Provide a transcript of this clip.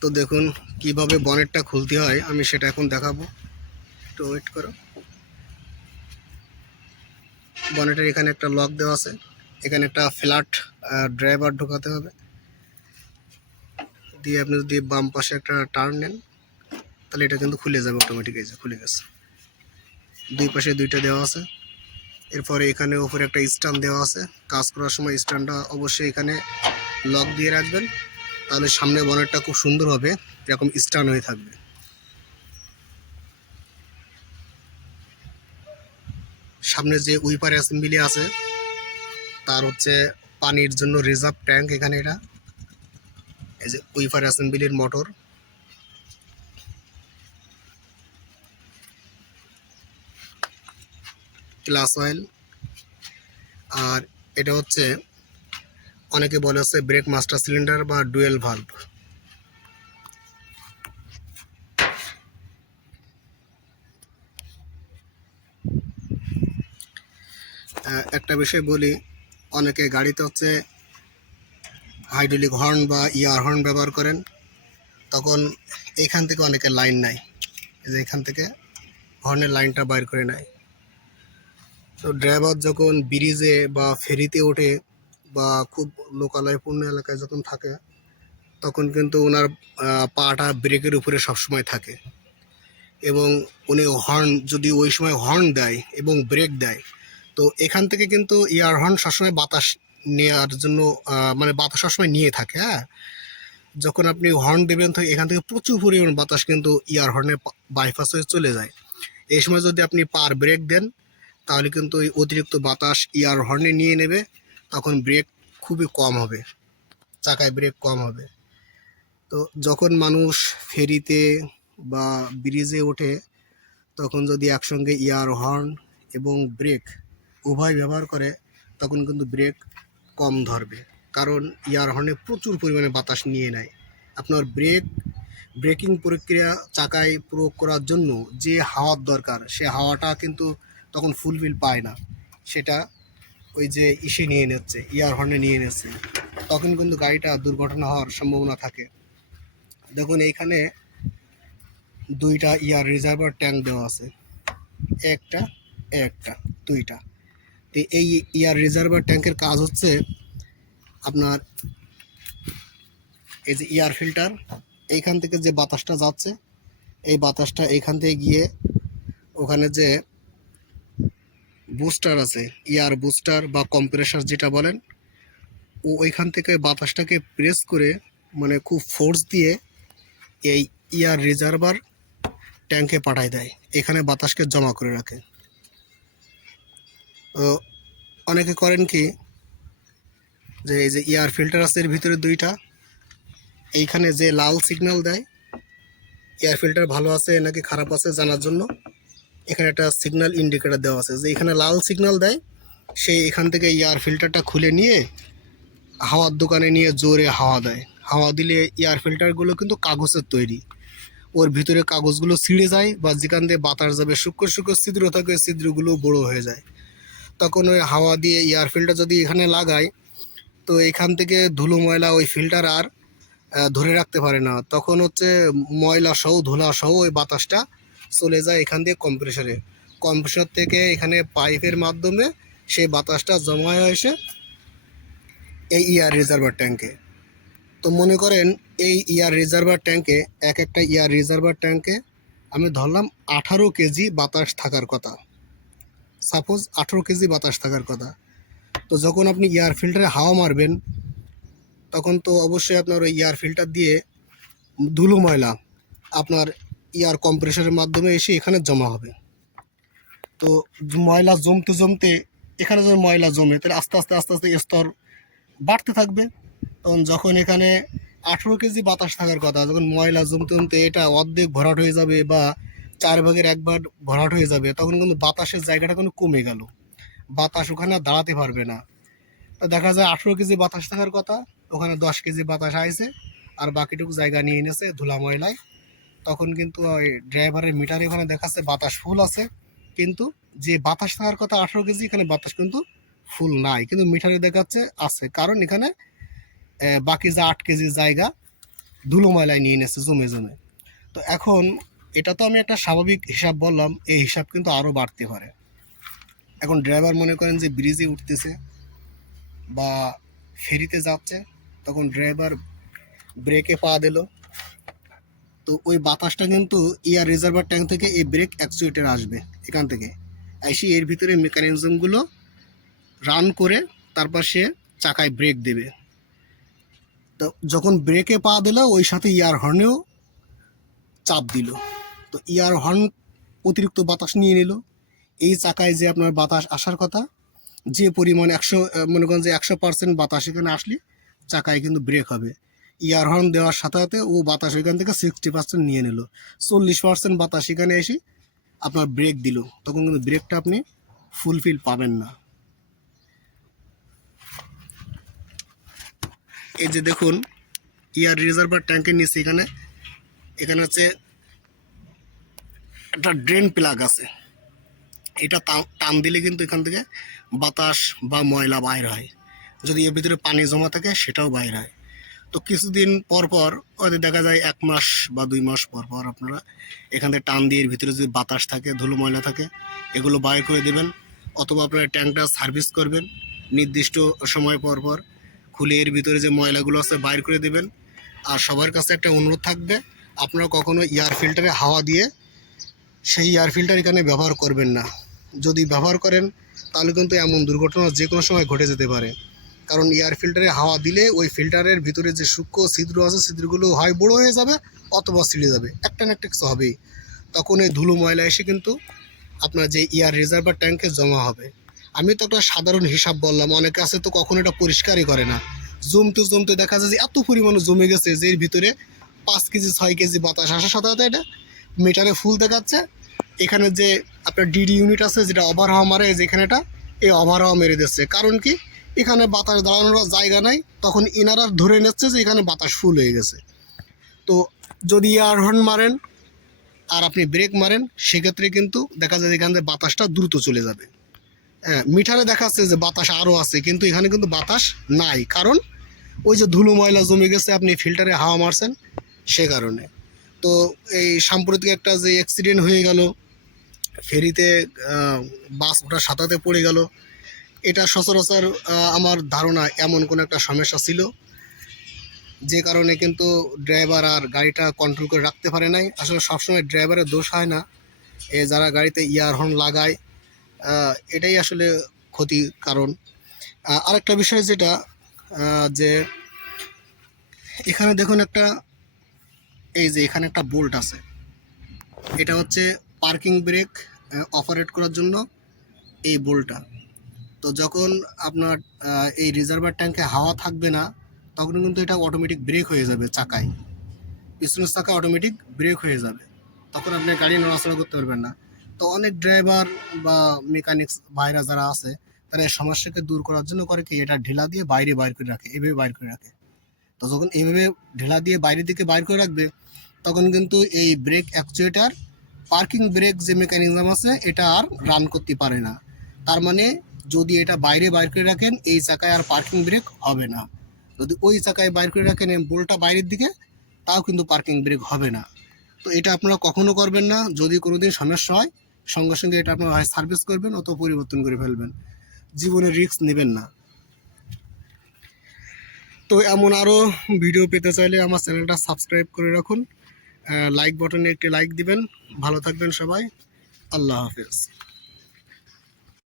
তো দেখুন কিভাবে বনেটটা খুলতে হয় আমি সেটা এখন দেখাবো। একটু ওয়েট করো। বনেটের এখানে একটা লক দেওয়া আছে, এখানে একটা ফ্ল্যাট ড্রাইভার ঢোকাতে হবে, দিয়ে আপনি যদি বাম পাশে একটা টার্ন নেন তাহলে এটা কিন্তু খুলে যাবে অটোমেটিক। এই যে খুলে গেছে, দুই পাশে দুইটা দেওয়া আছে। এরপরে এখানে উপরে একটা স্ট্যান্ড দেওয়া আছে, কাজ করার সময় স্ট্যান্ডটা অবশ্যই এখানে লক দিয়ে রাখবেন, তাহলে সামনে বনেটটা খুব সুন্দর হবে, এরকম স্ট্যান্ড হয়ে থাকবে। সামনে যে উইপার অ্যাসেম্বলি আছে তার হচ্ছে পানির জন্য রিজার্ভ ট্যাঙ্ক এখানে। এটা এই যে উইপার অ্যাসেম্বলির মোটর, ক্লাস অয়েল, আর এটা হচ্ছে অনেকে বলে হচ্ছে ব্রেক মাস্টার সিলিন্ডার বা ডুয়েল ভালভ। একটা বিষয় বলি, অনেকে গাড়িতে হচ্ছে হাইড্রোলিক হর্ন বা ইয়ার হর্ন ব্যবহার করেন, তখন এখান থেকে অনেকে লাইন নেয়, এই যে এখান থেকে হর্নের লাইনটা বাইর করে নেয়। তো ড্রাইভার যখন ব্রিজে বা ফেরিতে ওঠে বা খুব লোকালয়পূর্ণ এলাকায় যখন থাকে, তখন কিন্তু ওনার পাটা ব্রেকের উপরে সবসময় থাকে, এবং উনি হর্ন যদি ওই সময় হর্ন দেয় এবং ব্রেক দেয়, তো এখান থেকে কিন্তু ইয়ার হর্ন সবসময় বাতাস নেওয়ার জন্য মানে বাতাস সবসময় নিয়ে থাকে। হ্যাঁ, যখন আপনি হর্ন দেবেন তো এখান থেকে প্রচুর পরিমাণ বাতাস কিন্তু ইয়ার হর্নে বাইপাস হয়ে চলে যায়। এই সময় যদি আপনি পার ব্রেক দেন তাহলে কিন্তু এই অতিরিক্ত বাতাস ইয়ার হর্নে নিয়ে নেবে, তখন ব্রেক খুবই কম হবে, চাকায় ব্রেক কম হবে। তো যখন মানুষ ফেরিতে বা ব্রিজে ওঠে তখন যদি একসঙ্গে ইয়ার হর্ন এবং ব্রেক উভয় ব্যবহার করে তখন কিন্তু ব্রেক কম ধরবে, কারণ ইয়ার হর্নে প্রচুর পরিমাণে বাতাস নিয়ে নেয়। আপনার ব্রেকিং প্রক্রিয়া চাকায় প্রয়োগ করার জন্য যে হাওয়ার দরকার সে হাওয়াটা কিন্তু তখন ফুলফিল পায় না, সেটা ওই যে ইসে নিয়ে নিচ্ছে, ইয়ার হর্নে নিয়ে নিচ্ছে, তখন কিন্তু গাড়িটা দুর্ঘটনা হওয়ার সম্ভাবনা থাকে। দেখুন এইখানে দুইটা ইয়ার রিজার্ভার ট্যাঙ্ক দেওয়া আছে, একটা একটা দুইটা। তো এই ইয়ার রিজার্ভার ট্যাঙ্কের কাজ হচ্ছে আপনার এই যে এয়ার ফিল্টার, এইখান থেকে যে বাতাসটা যাচ্ছে এই বাতাসটা এইখান থেকে গিয়ে ওখানে যে বুস্টার আছে, এয়ার বুস্টার বা কম্প্রেসার যেটা বলেন, ও ওইখান থেকে বাতাসটাকে প্রেস করে মানে খুব ফোর্স দিয়ে এই এয়ার রিজার্ভার ট্যাঙ্কে পাঠায় দেয়, এখানে বাতাসকে জমা করে রাখে। তো অনেকে করেন কি, যে এই যে এয়ার ফিল্টার আছে এর ভিতরে দুইটা, এইখানে যে লাল সিগন্যাল দেয় এয়ার ফিল্টার ভালো আছে নাকি খারাপ আছে জানার জন্য, এখানে একটা সিগন্যাল ইন্ডিকেটর দেওয়া আছে, যে এখানে লাল সিগন্যাল দেয় সে এখান থেকে এয়ার ফিল্টারটা খুলে নিয়ে হাওয়ার দোকানে নিয়ে জোরে হাওয়া দেয়। হাওয়া দিলে এয়ার ফিল্টারগুলো কিন্তু কাগজের তৈরি, ওর ভিতরে কাগজগুলো ছিঁড়ে যায় বা যেখান দিয়ে বাতাস যাবে সূক্ষ্ম সূক্ষ্ম ছিদ্র থাকে, ছিদ্রগুলো বড় হয়ে যায়। তখন ওই হাওয়া দিয়ে এয়ার ফিল্টার যদি এখানে লাগায় তো এখান থেকে ধুলো ময়লা ওই ফিল্টার আর ধরে রাখতে পারে না, তখন হচ্ছে ময়লা সহ ধুলা সহ ওই বাতাসটা চলে যায় এখান দিয়ে কম্প্রেসরে, কম্প্রেসর থেকে এখানে পাইপের মাধ্যমে সেই বাতাসটা জমা হয়ে এসে এই ইয়ার রিজার্ভার ট্যাঙ্কে। তো মনে করেন এই ইয়ার রিজার্ভার ট্যাঙ্কে একটা ইয়ার রিজার্ভার ট্যাঙ্কে আমি ধরলাম 18 কেজি বাতাস থাকার কথা, সাপোজ 18 কেজি বাতাস থাকার কথা। তো যখন আপনি এয়ার ফিল্টারে হাওয়া মারবেন তখন তো অবশ্যই আপনার ওই এয়ার ফিল্টার দিয়ে ধুলো ময়লা আপনার এয়ার কম্প্রেসরের মাধ্যমে এসে এখানে জমা হবে। তো ময়লা জমতে জমতে এখানে যখন ময়লা জমে তাহলে আস্তে আস্তে আস্তে আস্তে স্তর বাড়তে থাকবে, তখন যখন এখানে 18 কেজি বাতাস থাকার কথা, যখন ময়লা জমতে জমতে এটা অর্ধেক ভরাট হয়ে যাবে বা 1/4 ভরাট হয়ে যাবে, তখন কিন্তু বাতাসের জায়গাটা কিন্তু কমে গেল, বাতাস ওখানে আর দাঁড়াতে পারবে না। তো দেখা যায় 18 কেজি বাতাস থাকার কথা ওখানে 10 কেজি বাতাস আইছে আর বাকিটুকু জায়গা নিয়ে নিয়েছে ধুলা ময়লায়। তখন কিন্তু ওই ড্রাইভারের মিটারে ওখানে দেখাচ্ছে বাতাস ফুল আছে, কিন্তু যে বাতাস থাকার কথা 18 কেজি এখানে বাতাস কিন্তু ফুল নাই, কিন্তু মিটারে দেখাচ্ছে আছে, কারণ এখানে বাকি যে 8 কেজি জায়গা ধুলো ময়লায় নিয়ে নিয়েছে জমে জমে। তো এখন এটা তো আমি একটা স্বাভাবিক হিসাব বললাম, এই হিসাব কিন্তু আরও বাড়তে পারে। এখন ড্রাইভার মনে করেন যে ব্রিজে উঠতেছে বা ফেরিতে যাচ্ছে, তখন ড্রাইভার ব্রেকে পা দিল, তো ওই বাতাসটা কিন্তু এয়ার রিজার্ভার ট্যাঙ্ক থেকে এই ব্রেক অ্যাকচুয়েটার আসবে, এখান থেকে এসে এর ভিতরে মেকানিজমগুলো রান করে তারপর সে চাকায় ব্রেক দেবে। তো যখন ব্রেকে পা দিল ওই সাথে ইয়ার হর্নেও চাপ দিল, তো ইয়ার হর্ন অতিরিক্ত বাতাস নিয়ে নিল। এই চাকায় যে আপনার বাতাস আসার কথা, যে পরিমাণ 100, মনে করেন যে 100% বাতাস এখানে আসলে চাকায় কিন্তু ব্রেক হবে। ইয়ার হর্ন দেওয়ার সাথে সাথে ও বাতাস ওইখান থেকে 60% নিয়ে নিল, 40% বাতাস এখানে এসে আপনার ব্রেক দিল, তখন কিন্তু ব্রেকটা আপনি ফুলফিল পাবেন না। এই যে দেখুন এয়ার রিজার্ভার ট্যাঙ্কের নিচে এখানে এখানে হচ্ছে একটা ড্রেন প্লাগ আছে, এটা টান দিলে কিন্তু এখান থেকে বাতাস বা ময়লা বাইর হয়, যদি এর ভিতরে পানি জমা থাকে সেটাও বাইর হয়। তো কিছুদিন পর পর ওদের দেখা যায় 1 মাস বা 2 মাস পর পর আপনারা এখান থেকে টান দিয়ে এর ভিতরে যদি বাতাস থাকে, ধুলো ময়লা থাকে, এগুলো বাইর করে দেবেন, অথবা আপনারা ট্যাঙ্কটা সার্ভিস করবেন নির্দিষ্ট সময় পর পর, খুলে এর ভিতরে যে ময়লাগুলো আছে বাইর করে দেবেন। আর সবার কাছে একটা অনুরোধ থাকবে, আপনারা কখনো এয়ার ফিল্টারে হাওয়া দিয়ে সেই এয়ার ফিল্টার এখানে ব্যবহার করবেন না। যদি ব্যবহার করেন তাহলে কিন্তু এমন দুর্ঘটনা যে কোনো সময় ঘটে যেতে পারে, কারণ এয়ার ফিল্টারে হাওয়া দিলে ওই ফিল্টারের ভিতরে যে সূক্ষ্ম ছিদ্র আছে ছিদ্রগুলো হয় বড়ো হয়ে যাবে অথবা ছিঁড়ে যাবে, একটা না একটা কিছু হবেই। তখন এই ধুলো ময়লা এসে কিন্তু আপনার যে এয়ার রিজার্ভার ট্যাঙ্কে জমা হবে। আমি তো একটা সাধারণ হিসাব বললাম, অনেকে আছে তো কখনো এটা পরিষ্কারই করে না, জমতে জমতে দেখা যায় যে এত পরিমাণে জমে গেছে যে এর ভিতরে 5 কেজি 6 কেজি বাতাস আসার সাথে সাথে এটা মিটারে ফুল দেখাচ্ছে। এখানে যে আপনার ডিডি ইউনিট আছে যেটা ওভার হাওয়া মারে, যেখানে এটা এই ওভার হাওয়া মেরে দিচ্ছে, কারণ কি এখানে বাতাস দাঁড়ানোর জায়গা নাই, তখন ইনারা ধরে নিচ্ছে যে এখানে বাতাস ফুল হয়ে গেছে। তো যদি এয়ার হর্ন মারেন আর আপনি ব্রেক মারেন সেক্ষেত্রে কিন্তু দেখা যায় এখান থেকে বাতাসটা দ্রুত চলে যাবে। হ্যাঁ, মিটারে দেখাচ্ছে যে বাতাস আরও আছে, কিন্তু এখানে কিন্তু বাতাস নাই, কারণ ওই যে ধুলো ময়লা জমে গেছে, আপনি ফিল্টারে হাওয়া মারছেন সে কারণে। তো এই সাম্প্রতিক একটা যে অ্যাক্সিডেন্ট হয়ে গেল, ফেরিতে বাস ওঠার সাথে পড়ে গেল, এটা সচরাচর আমার ধারণা এমন কোনো একটা সমস্যা ছিল যে কারণে কিন্তু ড্রাইভার আর গাড়িটা কন্ট্রোল করে রাখতে পারে নাই। আসলে সবসময় ড্রাইভারের দোষ হয় না, যারা গাড়িতে ইয়ারহর্ন লাগায় এটাই আসলে ক্ষতির কারণ। আরেকটা বিষয় যেটা যে এখানে দেখুন একটা, এই যে এখানে একটা বোল্ট আছে, এটা হচ্ছে পার্কিং ব্রেক অপারেট করার জন্য এই বোল্টটা। তো যখন আপনার এই রিজার্ভার ট্যাঙ্কে হাওয়া থাকবে না তখন কিন্তু এটা অটোমেটিক ব্রেক হয়ে যাবে, চাকায় পিছনের চাকা অটোমেটিক ব্রেক হয়ে যাবে, তখন আপনি গাড়ি নড়াচড়া করতে পারবেন না। তো অনেক ড্রাইভার বা মেকানিক্স ভাইরা যারা আছে তারা এই সমস্যাকে দূর করার জন্য করে কি, এটা ঢিলা দিয়ে বাইরে বাইর করে রাখে, এভাবে বাইর করে রাখে। তো যখন এইভাবে ঢিলা দিয়ে বাইরের দিকে বাইর করে রাখবে তখন কিন্তু এই ব্রেক অ্যাকচুয়েটার পার্কিং ব্রেক যে মেকানিজম আছে এটা আর রান করতে পারে না। তার মানে যদি এটা বাইরে বাইর করে রাখেন এই চাকায় আর পার্কিং ব্রেক হবে না, যদি ওই চাকায় বাইর করে রাখেন বোল্টটা বাইরের দিকে তাও কিন্তু পার্কিং ব্রেক হবে না। তো এটা আপনারা কখনো করবেন না, যদি কোনোদিন সমস্যা হয় সঙ্গে সঙ্গে এটা আপনারা হয় সার্ভিস করবেন অথবা পরিবর্তন করে ফেলবেন, জীবনে রিস্ক নেবেন না। তো এমন আরও ভিডিও পেতে চাইলে আমার চ্যানেলটা সাবস্ক্রাইব করে রাখুন, লাইক বাটনে একটি লাইক দিবেন। ভালো থাকবেন সবাই, আল্লাহ হাফেজ।